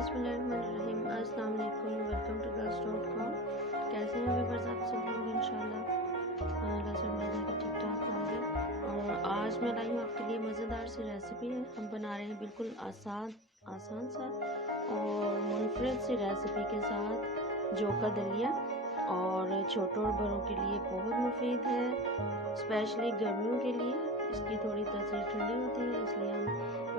बिस्मिल्लाहिर्रहमानिर्रहीम। अस्सलाम वालेकुम, वेलकम टू girls.com। कैसे हैं व्यूअर्स आप सब लोग? इंशाल्लाह अल्लाह से उम्मीद है कि ठीक ठाक होंगे। और आज मैं लाई हूँ आपके लिए मज़ेदार सी रेसिपी है। हम बना रहे हैं बिल्कुल आसान सा और मुनफरद सी रेसिपी के साथ जौ का दलिया, और छोटों और बड़ों के लिए बहुत मुफीद है, स्पेशली गर्मियों के लिए। इसकी थोड़ी तासीर ठंडी होती है, इसलिए हम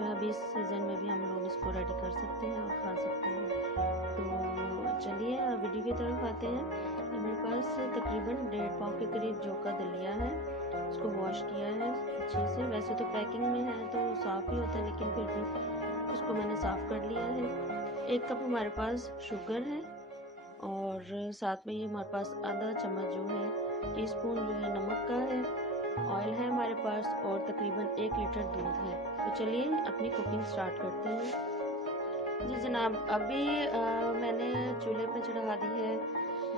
अभी इस सीज़न में भी हम लोग इसको रेडी कर सकते हैं और खा सकते हैं। तो चलिए वीडियो की तरफ आते हैं। मेरे पास तकरीबन 1.5 पाव के करीब जौ का दलिया है। इसको वॉश किया है अच्छे से। वैसे तो पैकिंग में है तो साफ़ ही होता है, लेकिन फिर भी इसको मैंने साफ़ कर लिया है। 1 कप हमारे पास शुगर है, और साथ में ये हमारे पास आधा चम्मच जो है टीस्पून जो है नमक का है। ऑयल है हमारे पास, और तकरीबन 1 लीटर दूध है। तो चलिए अपनी कुकिंग स्टार्ट करते हैं। जी जनाब, अभी मैंने चूल्हे पे चढ़ा दी है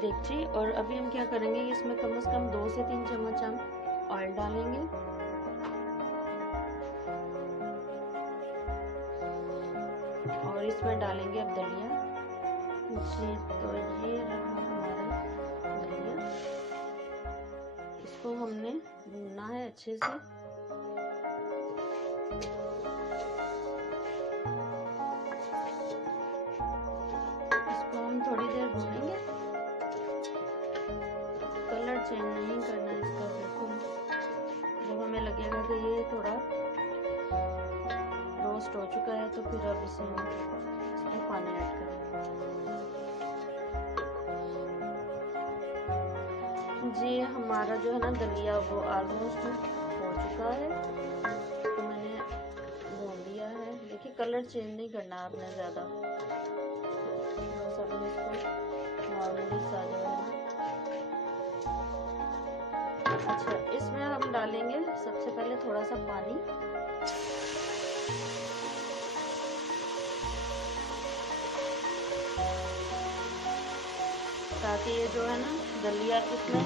देगची, और अभी हम क्या करेंगे, इसमें कम से कम 2 से 3 चम्मच हम ऑयल डालेंगे। और इसमें डालेंगे अब दलिया। जी तो ये रहा हमारा दलिया। इसको हमने भूनना है अच्छे से। इसको हम थोड़ी देर भूनेंगे। कलर चेंज नहीं करना है इसका बिल्कुल। जब हमें लगेगा कि ये थोड़ा रोस्ट हो चुका है, तो फिर अब इसे हम इसमें पानी ऐड करेंगे। जी हमारा जो है ना दलिया वो ऑलमोस्ट हो चुका है, तो मैंने भून लिया है। देखिए कलर चेंज नहीं करना आपने ज़्यादा, बस अपने इसको नॉर्मली सा जो है ना। अच्छा, इसमें हम डालेंगे सबसे पहले थोड़ा सा पानी। ताकि ये जो है ना दलिया इसमें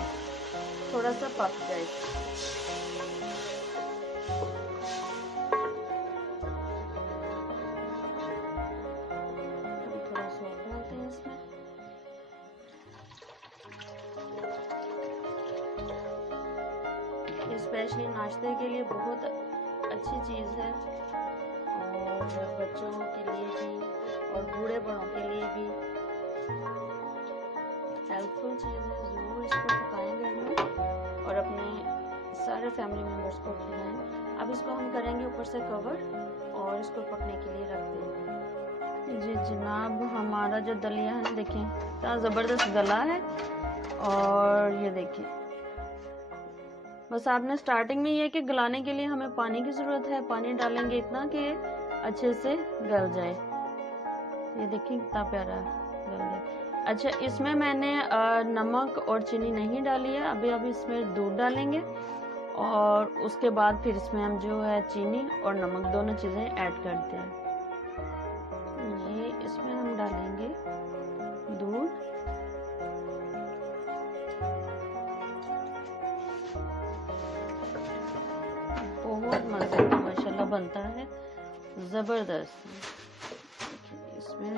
थोड़ा सा पक जाए। अभी थोड़ा सा और डालते हैं इसमें। ये स्पेशली नाश्ते के लिए बहुत अच्छी चीज़ है, और बच्चों के लिए भी और बूढ़े बड़ों के लिए भी हेल्पफुल चीज़ है। ज़रूर इसको पकाएं घर में और अपने सारे फैमिली मेम्बर्स को खिलाएं। अब इसको हम करेंगे ऊपर से कवर, और इसको पकने के लिए रख देंगे। जी जनाब, हमारा जो दलिया है ना, देखें इतना ज़बरदस्त गला है। और ये देखिए, बस आपने स्टार्टिंग में ये कि गलाने के लिए हमें पानी की ज़रूरत है। पानी डालेंगे इतना कि अच्छे से गल जाए। ये देखिए कितना प्यारा गल गया। अच्छा, इसमें मैंने नमक और चीनी नहीं डाली है। अभी इसमें दूध डालेंगे, और उसके बाद फिर इसमें हम जो है चीनी और नमक दोनों चीज़ें ऐड करते हैं। ये इसमें हम डालेंगे दूध, बहुत मज़े का माशाल्लाह बनता है, ज़बरदस्त। इसमें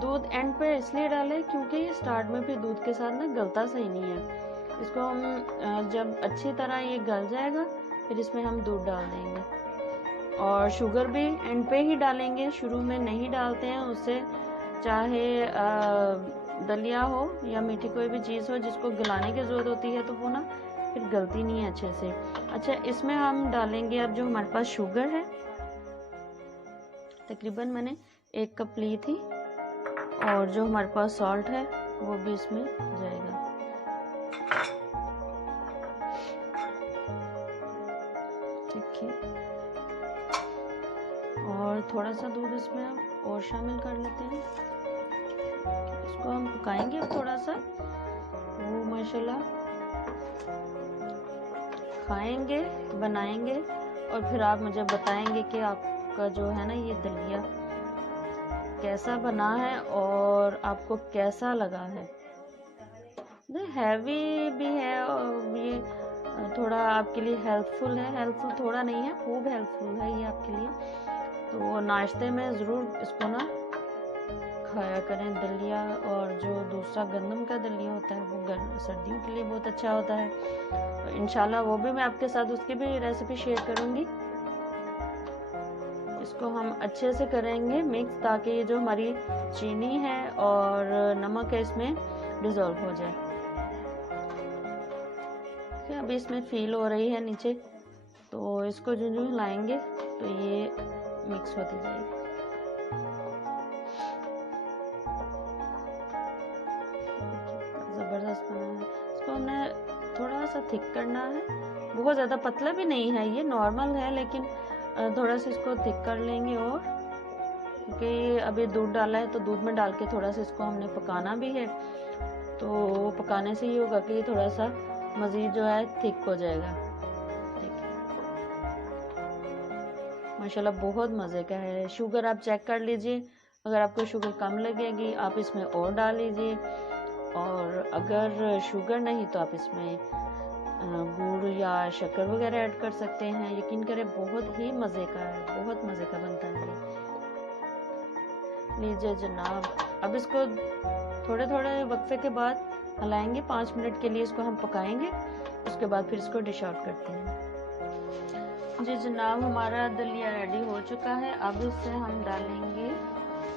दूध एंड पे इसलिए डालें क्योंकि स्टार्ट में फिर दूध के साथ ना गलता सही नहीं है। इसको हम जब अच्छी तरह ये गल जाएगा, फिर इसमें हम दूध डाल देंगे। और शुगर भी एंड पे ही डालेंगे, शुरू में नहीं डालते हैं। उससे चाहे दलिया हो या मीठी कोई भी चीज़ हो जिसको गलाने की ज़रूरत होती है, तो वो ना फिर गलती नहीं है अच्छे से। अच्छा, इसमें हम डालेंगे अब जो हमारे पास शुगर है, तकरीबन मैंने 1 कप ली थी, और जो हमारे पास सॉल्ट है वो भी इसमें जाएगा। ठीक है, और थोड़ा सा दूध इसमें हम और शामिल कर लेते हैं। इसको हम पकाएंगे थोड़ा सा। वो माशाल्लाह खाएंगे, बनाएंगे, और फिर आप मुझे बताएंगे कि आपका जो है ना ये दलिया कैसा बना है और आपको कैसा लगा है। हैवी भी है और ये थोड़ा आपके लिए हेल्पफुल है। हेल्पफुल थोड़ा नहीं है, खूब हेल्पफुल है ये आपके लिए। तो नाश्ते में ज़रूर इसको ना खाया करें दलिया। और जो दूसरा गंदम का दलिया होता है वो सर्दियों के लिए बहुत अच्छा होता है। तो इंशाल्लाह वो भी मैं आपके साथ उसकी भी रेसिपी शेयर करूँगी। इसको हम अच्छे से करेंगे मिक्स, ताकि ये जो हमारी चीनी है और नमक है इसमें डिज़ोल्व हो जाए। अभी इसमें फील हो रही है नीचे, तो इसको जो जो हिलाएंगे तो ये मिक्स होती जाएगी। ज़बरदस्त बना है। इसको हमने थोड़ा सा थिक करना है, बहुत ज़्यादा पतला भी नहीं है, ये नॉर्मल है, लेकिन थोड़ा सा इसको थिक कर लेंगे। और क्योंकि अभी दूध डाला है तो दूध में डाल के थोड़ा सा इसको हमने पकाना भी है, तो पकाने से ये होगा कि थोड़ा सा मज़ीद जो है थिक हो जाएगा। माशाल्लाह बहुत मज़े का है। शुगर आप चेक कर लीजिए, अगर आपको शुगर कम लगेगी आप इसमें और डाल लीजिए, और अगर शुगर नहीं तो आप इसमें गुड़ या शक्कर वगैरह ऐड कर सकते हैं। यकीन करें बहुत ही मज़े का है, बहुत मज़े का बनता है। लीजिए जनाब, अब इसको थोड़े थोड़े वक्फे के बाद हिलाएंगे, 5 मिनट के लिए इसको हम पकाएंगे, उसके बाद फिर इसको डिश आउट करते हैं। जी जनाब, हमारा दलिया रेडी हो चुका है। अब इसे हम डालेंगे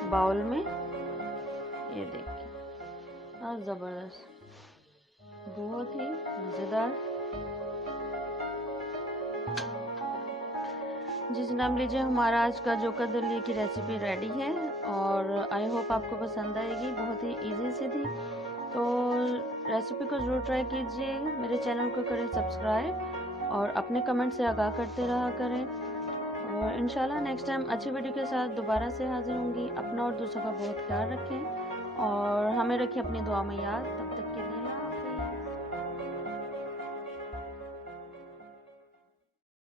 बाउल में। ये देखिए, ज़बरदस्त, बहुत ही मज़ेदार। जी जनाब, लीजिए हमारा आज का जोका दलिया की रेसिपी रेडी है, और आई होप आपको पसंद आएगी। बहुत ही इजी सी थी, तो रेसिपी को ज़रूर ट्राई कीजिए। मेरे चैनल को करें सब्सक्राइब और अपने कमेंट से आगाह करते रहा करें। और इंशाल्लाह नेक्स्ट टाइम अच्छी वीडियो के साथ दोबारा से हाजिर होंगी। अपना और दूसरों का बहुत ख्याल रखें और हमें रखें अपनी दुआ में याद। तब तक के लिए